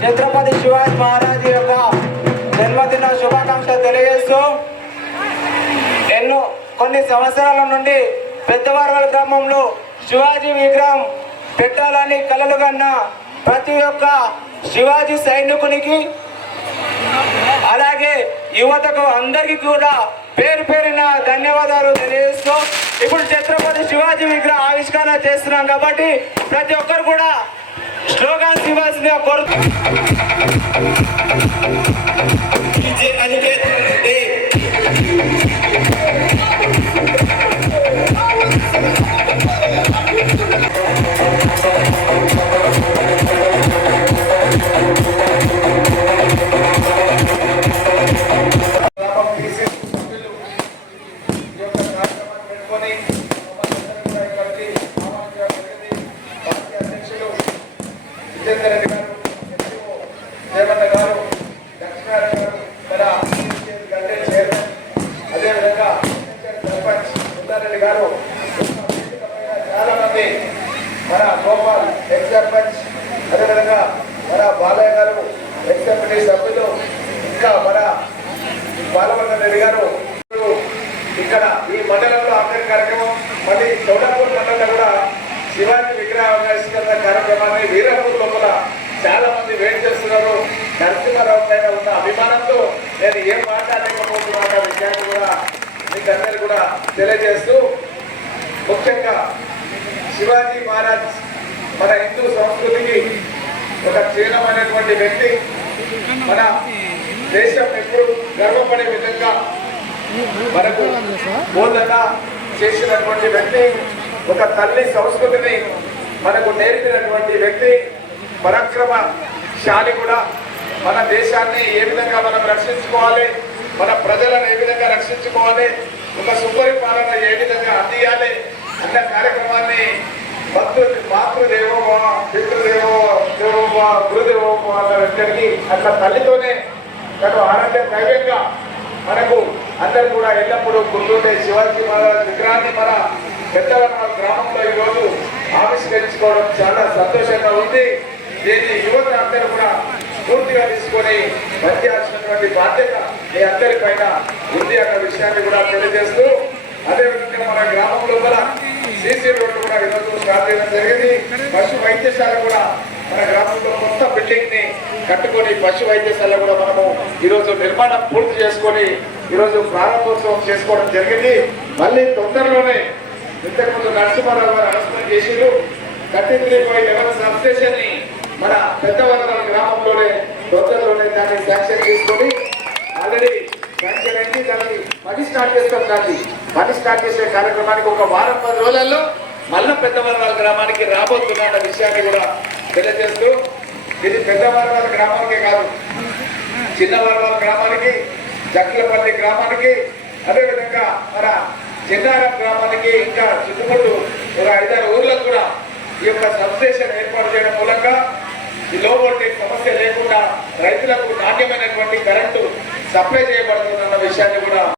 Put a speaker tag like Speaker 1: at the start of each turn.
Speaker 1: ఛత్రపతి శివాజీ మహారాజ్ యొక్క జన్మదిన శుభాకాంక్షలు తెలియజేస్తూ ఎన్నో కొన్ని సంవత్సరాల నుండి పెద్దవారగల గ్రామంలో శివాజీ విగ్రహం పెట్టాలని కలలు కన్న ప్రతి ఒక్క శివాజీ సైనికునికి అలాగే యువతకు అందరికీ కూడా పేరు పేరిన ధన్యవాదాలు తెలియజేస్తూ ఇప్పుడు ఛత్రపతి శివాజీ విగ్రహ ఆవిష్కరణ చేస్తున్నాం కాబట్టి ప్రతి ఒక్కరు కూడా స్లోగాన్స్ ఇవ్వాల్సిందిగా కోరుతూ
Speaker 2: గోపాల్ ఎక్స్ సర్పంచ్. అదేవిధంగా మన బాలయ్య గారు ఎక్స్ ఎంపీ సభ్యులు ఇంకా మన బాలవర్ధన్ రెడ్డి గారు. ఇప్పుడు ఇక్కడ ఈ మండలంలో ఆఖరి కార్యక్రమం. మళ్ళీ చౌడాపూర్ మండలంలో కూడా శివాజీ విగ్రహ ఆవిష్కరణ కార్యక్రమాన్ని వీరపూర్ లోపల చాలా మంది వెయిట్ చేస్తున్నారు. నరసింహారావు పైన ఉన్న అభిమానంతో నేను ఏం మాట్లాడలేకపోతున్నా అన్న విషయాన్ని కూడా మీకు అందరికీ కూడా తెలియజేస్తూ ముఖ్యంగా శివాజీ మహారాజ్ హిందూ సంస్కృతికి ఒక క్షీణమైనటువంటి వ్యక్తి. మన దేశం ఎప్పుడు గర్వపడే విధంగా మనకు బోధన చేసినటువంటి వ్యక్తి ఒక తల్లి సంస్కృతిని మనకు నేర్పినటువంటి వ్యక్తి పరాక్రమశాలి కూడా. మన దేశాన్ని ఏ విధంగా మనం రక్షించుకోవాలి మన ప్రజలను ఏ విధంగా రక్షించుకోవాలి ఒక సుపరిపాలన ఏ విధంగా అందియాలి అన్న కార్యక్రమాన్ని భక్తులు పితృదేవో దేవమ్మ గురుదేవమ్మ అన్న అట్లా తల్లితోనే తను ఆనంద దైవంగా మనకు అందరు కూడా ఎల్లప్పుడూ గుర్తుండే శివాజీ మహారాజ్ విగ్రహాన్ని మన పెద్దవరం గ్రామంలో ఈరోజు ఆవిష్కరించుకోవడం చాలా సంతోషంగా ఉంది. దీన్ని యువత అందరూ కూడా పూర్తిగా తీసుకొని పనిచేయాల్సినటువంటి బాధ్యత మీ అందరిపైన ఉంది అన్న విషయాన్ని కూడా తెలియజేస్తూ అదేవిధంగా మన గ్రామం లోపల సీసీ రోడ్డు కూడా ఈరోజు స్టార్ట్ చేయడం జరిగింది. పశు వైద్యశాల కూడా మన గ్రామంలో కొత్త బిల్డింగ్ని కట్టుకొని పశు వైద్యశాల కూడా మనము ఈరోజు నిర్మాణం పూర్తి చేసుకొని ఈరోజు ప్రారంభోత్సవం చేసుకోవడం జరిగింది. మళ్ళీ తొందరలోనే ఇంతకుముందు నరసింహారావు గారు అనౌన్స్మెంట్ చేసిరు థర్టీ త్రీ పాయింట్ లెవెన్ సబ్స్టేషన్ని మన పెద్దవరం గ్రామంలోనే తొందరలోనే దాన్ని శాంక్షన్ చేసుకొని బండి పని స్టార్ట్ చేస్తాం దాన్ని పని స్టార్ట్ చేసే కార్యక్రమానికి ఒక వారం పది రోజుల్లో మళ్ళా పెద్దవరవాల గ్రామానికి రాబోతున్న విషయాన్ని కూడా తెలియజేస్తూ ఇది పెద్దవరవాల గ్రామానికే కాదు చిన్నవరాల గ్రామానికి జక్లపల్లి గ్రామానికి అదేవిధంగా మన చిన్నారం గ్రామానికి ఇంకా చుట్టుముట్టు ఒక ఐదారు ఊర్లకు కూడా ఈ యొక్క సబ్స్టేషన్ ఏర్పాటు చేయడం మూలంగా ఈ లో వోల్టేజ్ సమస్య లేకుండా రైతులకు నాణ్యమైనటువంటి కరెంటు సప్లై చేయబడుతుందన్న విషయాన్ని కూడా